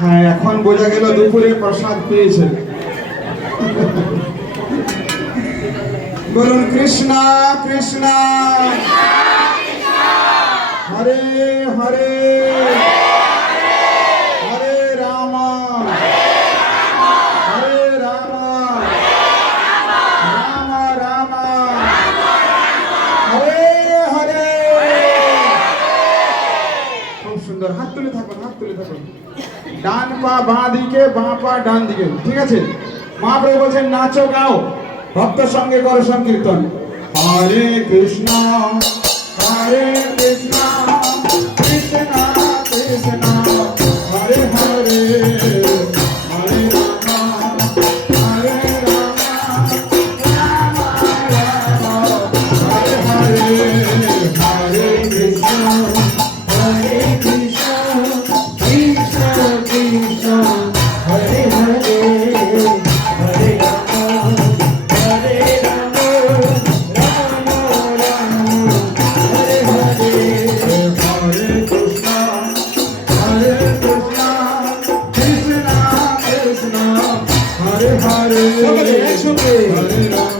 হ্যাঁ, এখন বোঝা গেল দুপুরে প্রসাদ পেয়েছে। বলুন কৃষ্ণ কৃষ্ণ হরে হরে হরে রাম হরে রাম রাম রাম হরে হরে। খুব সুন্দর, হাত তুলে থাকুন, হাত তুলে থাকুন। ডান পা বাঁ দিকে, বাঁ পা ডান দিকে, ঠিক আছে? মহাপ্রভু বলছেন নাচো গাও, ভক্ত সঙ্গে করো সংকীর্তন। হরে কৃষ্ণ হরে কৃষ্ণ কৃষ্ণ কৃষ্ণ হরে হরে হরে রাম হরে রাম রাম রাম হরে হরে হরে কৃষ্ণ হরে কৃষ্ণ কৃষ্ণ কৃষ্ণ হরে হরে হরে রাম হরে রাম রাম রাম হরে হরে হরে কৃষ্ণ হরে কৃষ্ণ কৃষ্ণ কৃষ্ণ হরে হরে হরে রাম